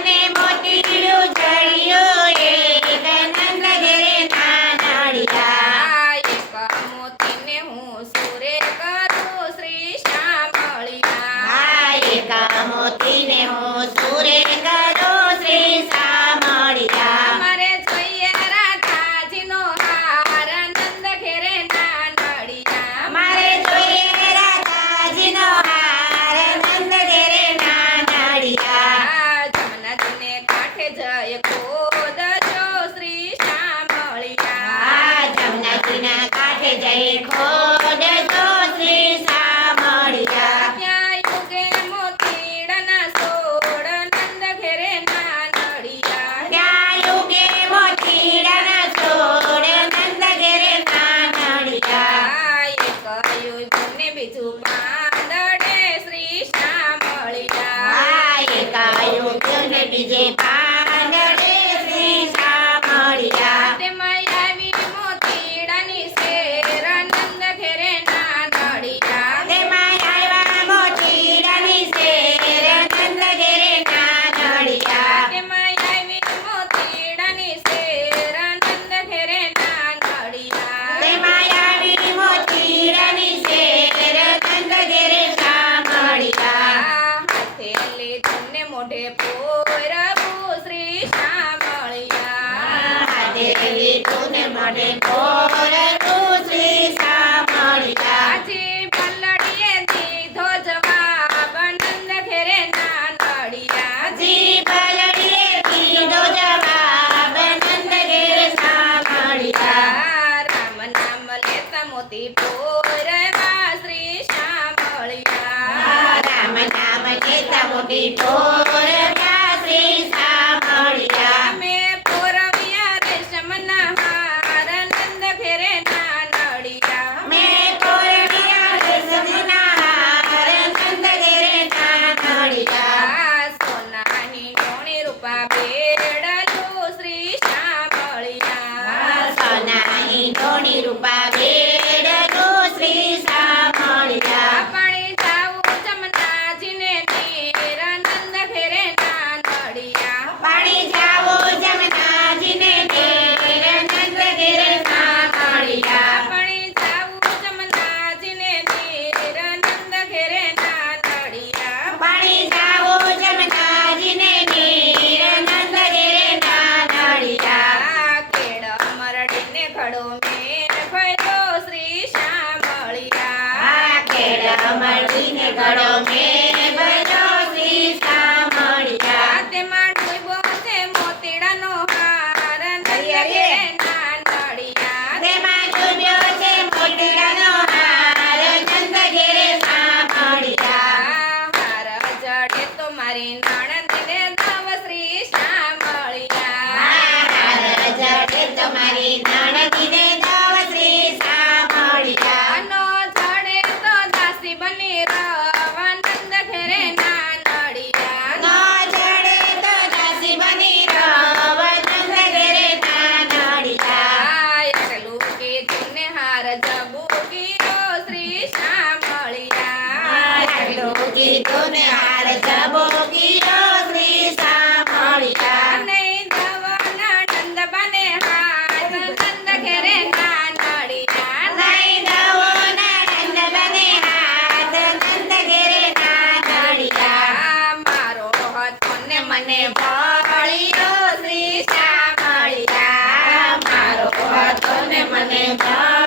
મને મોતીડું જડ્યું એક નંદ ઘેરે નાનડિયા એક મોતીને હું સુરે કરું શ્રી શામળિયા એક મોતીને હું સુરે કરું શ્રી શામળિયા મારે જોઈએ રાધાજીનો હાર નંદ ઘેરે નાનડિયા મારે જોઈએ રાધાજીનો હાર નંદ ઘેરે નાનડિયા જમનાજીને કાંઠે જય ખોદજો શ્રી શામળિયા જમનાજીના કાંઠે જઈ ખોદજો શ્રી શામળિયા ત્યાં યુગે મોતીડાના સોળ નંદ ઘેરે નાનડિયા ત્યાં યુગે મોતીડાના છોડ નંદ ઘેરે નાનડિયા એક યુગને બીજું પાંદડે શ્રી શામળિયા એક યુગને બીજે પાંદડે શ્રી શામળિયા તેમાં આવી મોતીડાની શેર નંદ ઘેરે નાનડિયા તેમાં આવ્યા મોતીડાની શેર નંદ ઘેરે નાનડિયા તેમાં આવી મોતીડાની શેર નંદ ઘેરે નાનડિયા તેમાં આવી મોતીડાની શેર નંદ ઘેરે શામળિયા હાથે લીધું ને મોઢે પોરવું શ્રી શામળિયા હાથે લીધું ને મોઢે પોરવું શ્રી શામળિયા આજી પલડીએ દીધો જવાબ નંદ ઘેરે નાનડિયા જી પલડીએ દીધો જવાબ નંદ ઘેરે શામળિયા રામ નામ લેતા મોતી પોરવા શ્રી શામળિયા રામ નામ લેતા મોટી પોરવા શ્રી શામળિયા અમે પોરવ્યા રેશમના હાર નંદ ઘેરે નાનડિયા મેં પોરવ્યા રેશમના હાર નંદ ઘેરે નાનડિયા સોનાની નોણી રૂપા બેડલું શ્રી શામળિયા સોનાની ડોણી રૂપા બેડલું શ્રી શામળિયા પાણી જાવું જમનાજીને નીર નંદ ઘેરે નાનડિયા પાણી જાવો જમનાજીને ઘેર નંદ ઘેરે નાનડિયા પાણી જાવું જમનાજીને નીર નંદ ઘેરે નાનડિયા પાણી જાવો જમનાજીને ઘેર નંદ ઘેરે નાનડિયા કેળ મરડીને ઘડો મેં ભર્યો શ્રી શામળિયા ખેડ મળીને ઘડો મેં ભર્યો શ્રી શામળિયા તેમાં ડૂબ્યો છે મોતીડાનો હાર નંદ ઘેરે નાનડિયા તેમાં ડૂબ્યો છે મોતીડાનો હાર નંદ ઘેરે શામળિયા હાર જડે તો મારી નણંદને દવ શ્રી શામળિયા હાર જડે તમારી નણંદીને દવ શ્રી શામળિયા નો જડે તો દાસી બની રવા નંદ ઘેરે નાનડિયા નો જડે તો દાસી બની રવ નંદ ઘેરે નાનડિયા એકલું કીધું ને હાર જબુગીરો શ્રી શામળિયા આટલું કીધું ને હાર જબોગીયો શ્રી શામળિયા નહીં દવના નંદબાને હાથ નંદ ઘેરે નાનડિયા નહીં દવો નંદ બને હાથ નંદ ઘેરે નાનડિયા મારો હતો ને મને ભળિયો શ્રી શામળિયા મારો હતો ને મને ભળિયો